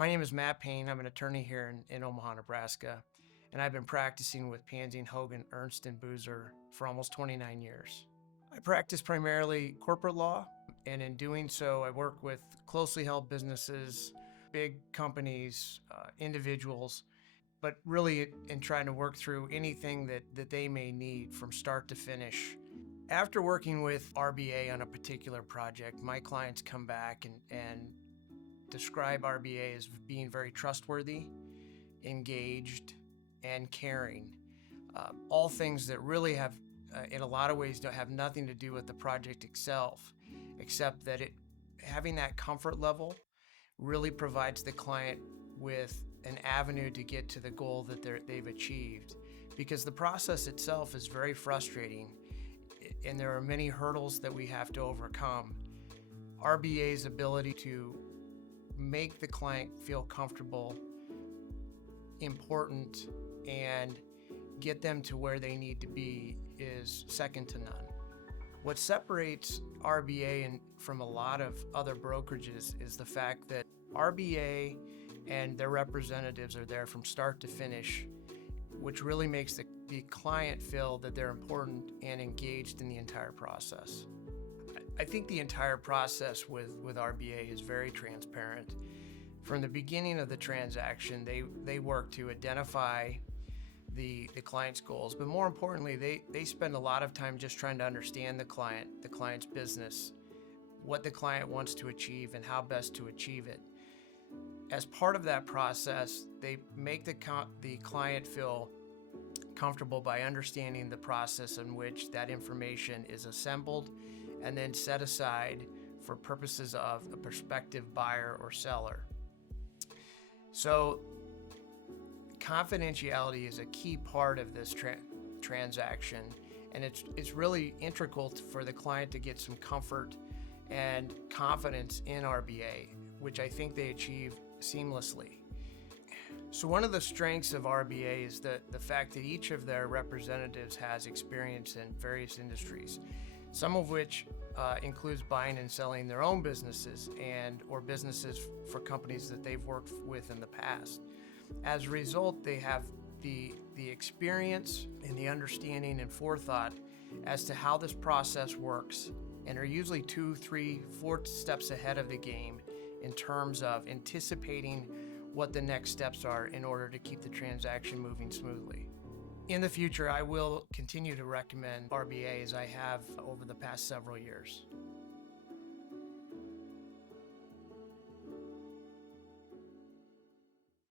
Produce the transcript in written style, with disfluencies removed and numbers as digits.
My name is Matt Payne. I'm an attorney here in Omaha, Nebraska, and I've been practicing with Pansing Hogan Ernst for almost 29 years. I practice primarily corporate law, and in doing so, I work with closely held businesses, big companies, individuals, but really in trying to work through anything that they may need from start to finish. After working with RBA on a particular project, my clients come back and describe RBA as being very trustworthy, engaged, and caring. All things that really have, in a lot of ways, don't have nothing to do with the project itself, except that having that comfort level really provides the client with an avenue to get to the goal that they've achieved. Because the process itself is very frustrating, and there are many hurdles that we have to overcome. RBA's ability to make the client feel comfortable, important, and get them to where they need to be is second to none. What separates RBA from a lot of other brokerages is the fact that RBA and their representatives are there from start to finish, which really makes the client feel that they're important and engaged in the entire process. I think the entire process with RBA is very transparent. From the beginning of the transaction, they work to identify the client's goals, but more importantly, they spend a lot of time just trying to understand the client's business, what the client wants to achieve, and how best to achieve it. As part of that process, they make the client feel comfortable by understanding the process in which that information is assembled and then set aside for purposes of a prospective buyer or seller. So confidentiality is a key part of this transaction, and it's really integral for the client to get some comfort and confidence in RBA, which I think they achieve seamlessly. So one of the strengths of RBA is the fact that each of their representatives has experience in various industries, some of which includes buying and selling their own businesses or businesses for companies that they've worked with in the past. As a result, they have the experience and the understanding and forethought as to how this process works, and are usually 2, 3, 4 steps ahead of the game in terms of anticipating what the next steps are in order to keep the transaction moving smoothly. In the future, I will continue to recommend RBA as I have over the past several years.